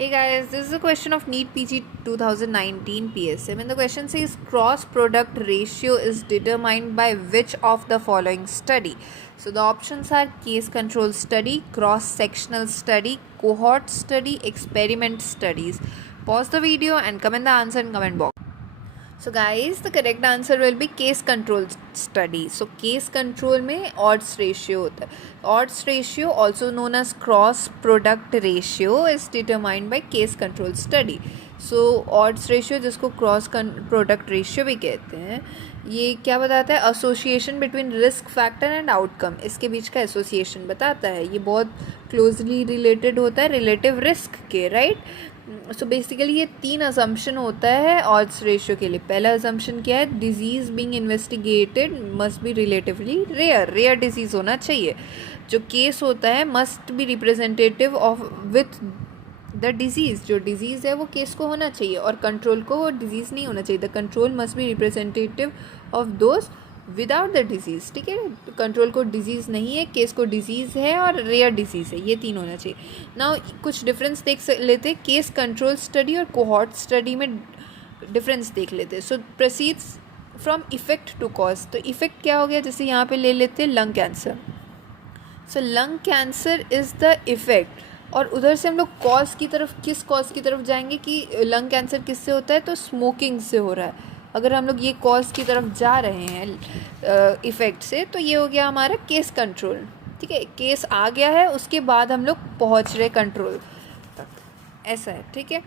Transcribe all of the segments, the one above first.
Hey guys, this is a question of NEET PG 2019 PSM, and the question says cross product ratio is determined by which of the following study? So the options are case control study, cross sectional study, cohort study, experiment studies. Pause the video and comment the answer in comment box. So guys, the correct answer will be case control study. So case control में odds ratio होता है. Odds ratio, also known as cross product ratio, is determined by case control study. So odds ratio, जिसको cross product ratio भी कहते हैं, ये क्या बताता है? Association between risk factor and outcome. इसके बीच का एसोसिएशन बताता है. ये बहुत क्लोजली रिलेटेड होता है रिलेटिव रिस्क के, राइट? सो बेसिकली ये 3 असम्पशन होता है ऑड्स रेशियो के लिए. पहला असम्पशन क्या है? Disease being investigated must be relatively rare disease होना चाहिए. जो केस होता है must be representative of with the disease. जो डिजीज़ है वो केस को होना चाहिए और कंट्रोल को वो डिजीज़ नहीं होना चाहिए. The control must be representative of those without the disease. ठीक है, कंट्रोल को डिजीज़ नहीं है, केस को डिजीज़ है और रेयर डिजीज़ है. ये 3 होना चाहिए. नाउ कुछ डिफरेंस देख लेते. केस कंट्रोल स्टडी और कोहॉर्ट स्टडी में डिफरेंस देख लेते. So proceeds from effect to cause. तो इफेक्ट क्या हो गया? जैसे यहाँ पे ले लेते lung cancer. So lung cancer is the effect. और उधर से हम लोग कॉज की तरफ, किस कॉज की तरफ जाएंगे कि लंग कैंसर किससे होता है? तो स्मोकिंग से हो रहा है. अगर हम लोग ये कॉज की तरफ जा रहे हैं इफ़ेक्ट से, तो ये हो गया हमारा केस कंट्रोल. ठीक है, केस आ गया है, उसके बाद हम लोग पहुंच रहे कंट्रोल तक. ऐसा है. ठीक है,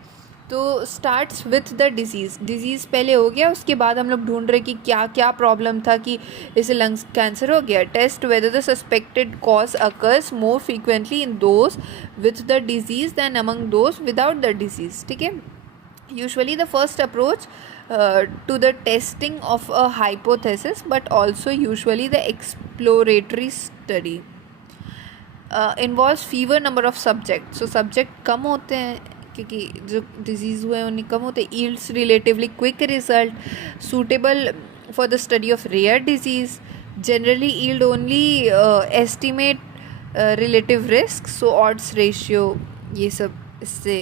तो स्टार्ट्स विथ द डिजीज़ पहले हो गया, उसके बाद हम लोग ढूंढ रहे कि क्या क्या प्रॉब्लम था कि इसे लंग्स कैंसर हो गया. Test whether the suspected cause occurs more frequently in those with the disease than among those without the disease. ठीक है, usually the first approach to the testing of a hypothesis, but also usually the exploratory study involves fewer number of subjects. So subject कम होते हैं क्योंकि जो disease हुए हैं उन्हें कम होते हैं. yields relatively quick result, suitable for the study of rare disease, generally yield only estimate relative risk. So odds ratio ये सब इससे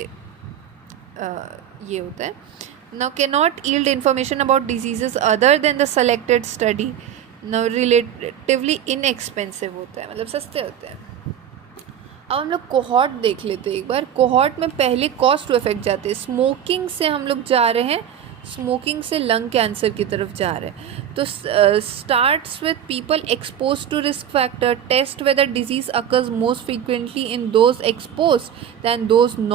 ये होता है. Now cannot yield information about diseases other than the selected study. Now relatively inexpensive होता है, मतलब सस्ते होते हैं. अब हम लोग कोहॉर्ट देख लेते हैं एक बार. कोहॉर्ट में पहले कॉज टू इफेक्ट जाते हैं. स्मोकिंग से हम लोग जा रहे हैं, स्मोकिंग से लंग कैंसर की तरफ जा रहे हैं. तो starts with people expose to risk factor. Test whether disease occurs most frequently in those expose than those not